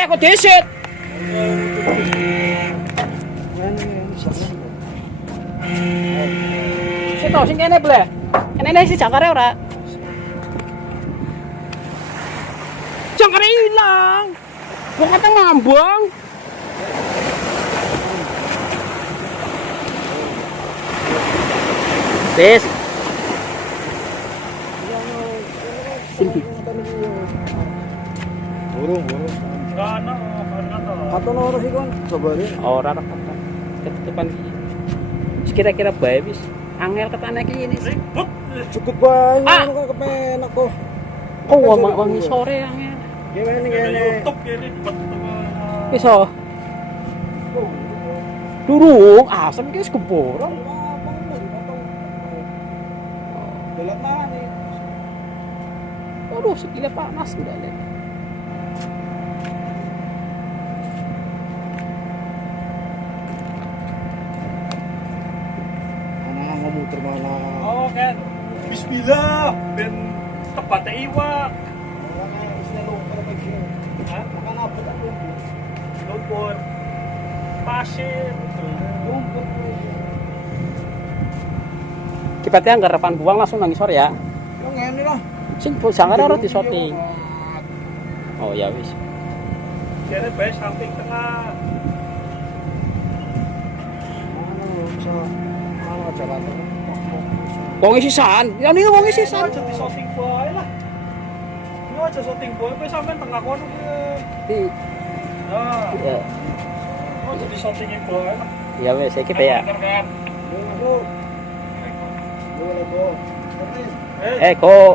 Pe kok disit. Sik to sing kene ble. Kene si jangkare ora? Jangkare ilang. Wong kata ngambang. Tes. Sini. Burung. Kana, to. Atau loro sih kon, coba deh. Ora rekatan. Ketutupan iki. Kira-kira bae wis. Angel ketane iki ini. Ribut. Cukup banyak Ah. kok kepenak kok. Oh, wangi sore angel. Gimana Kene YouTube kene ribet. Iso. Durung asem ki wis keboron. Belok mana nih? Aduh, sekilas panas udah lihat. Mana mau muter mana? Oh kan. Bismillah ben tepate iwak. Orangnya isinya lumpur apa gitu. Hah? Makan apa tak lumpur? Lumpur. Pasir. Lumpur. Kipatnya anggar repan buang langsung nangis sore ya. Lo ngene lah. Sing jangkar ora disorting. Oh ya wis. Kene bae samping tengah. Mana bisa mana jalan tuh. Wong isisan, ya ini wong isisan. Aja di shooting bae lah. Ini aja shooting bae kowe sampean tengah kono ki. Nah, Ya, aja di shooting bae lah. ya wis iki pe ya. Kok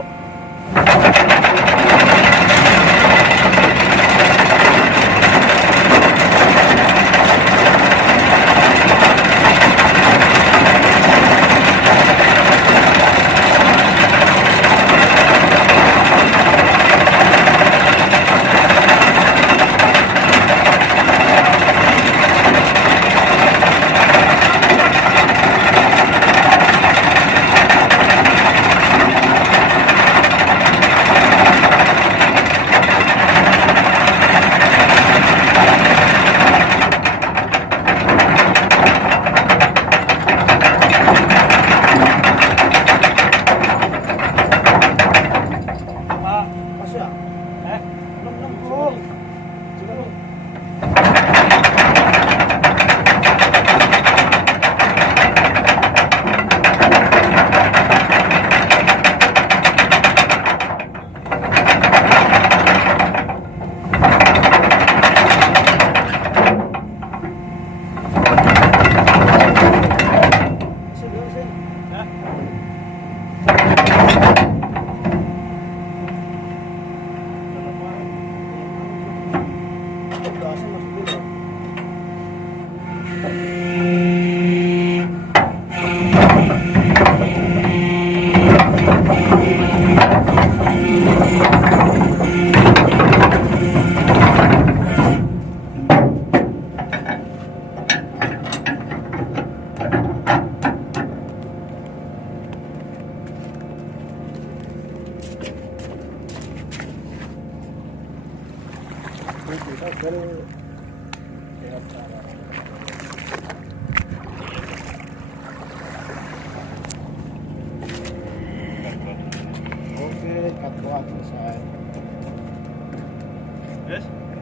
Oke, cut selesai. Yes.